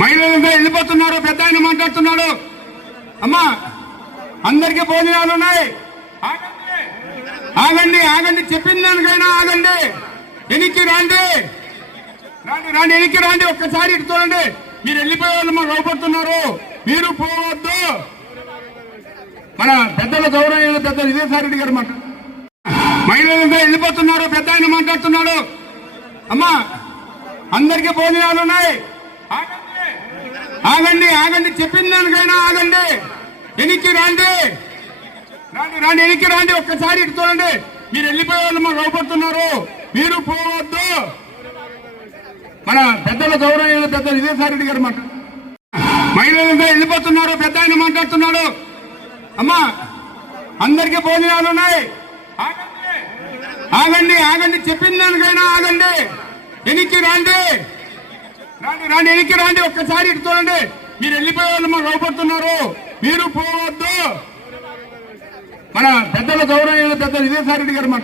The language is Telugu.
మహిళలంతా వెళ్ళిపోతున్నారు. పెద్ద ఆయన మాట్లాడుతున్నాడు. అమ్మా అందరికీ భోజనాలు ఉన్నాయి. ఆగండి ఆగండి చెప్పిన దానికైనా ఆగండి. ఎనికి రండి రండి రండి ఎనికి రండి. ఒక్కసారి ఇటు చూడండి. మీరు వెళ్ళిపోయే వాళ్ళు మాకు అవపడుతున్నారు. మీరు పోవద్దు. మన పెద్దల గౌరవ పెద్ద విజయసాయిరెడ్డి గారు మాట. మహిళలంతా వెళ్ళిపోతున్నారు. పెద్ద ఆయన మాట్లాడుతున్నాడు. అమ్మా అందరికీ భోజనాలు ఉన్నాయి. ఆగండి ఆగండి చెప్పిన దానికైనా ఆగండి. ఎనికి రండి రండి రండి ఎనికి రండి. ఒక్కసారి ఇటు చూడండి. మీరు వెళ్ళిపోయే వాళ్ళు మాకు అవపడుతున్నారు. మీరు పోవద్దు. మన పెద్దల గౌరవ పెద్ద విజయసాయిరెడ్డి గారు మాట. మహిళలంతా వెళ్ళిపోతున్నారు. పెద్ద ఆయన మాట్లాడుతున్నాడు. అమ్మా అందరికీ భోజనాలు ఉన్నాయి. ఆగండి ఆగండి చెప్పిన దానికైనా ఆగండి. ఎనికి రండి రండి రండి ఎనికి రండి. ఒక్కసారి ఇటు చూడండి. మీరు వెళ్ళిపోయే వాళ్ళు మాకు అవపడుతున్నారు. మీరు పోవద్దు. మన పెద్దల గౌరవ పెద్ద విజయసాయిరెడ్డి గారు మాట.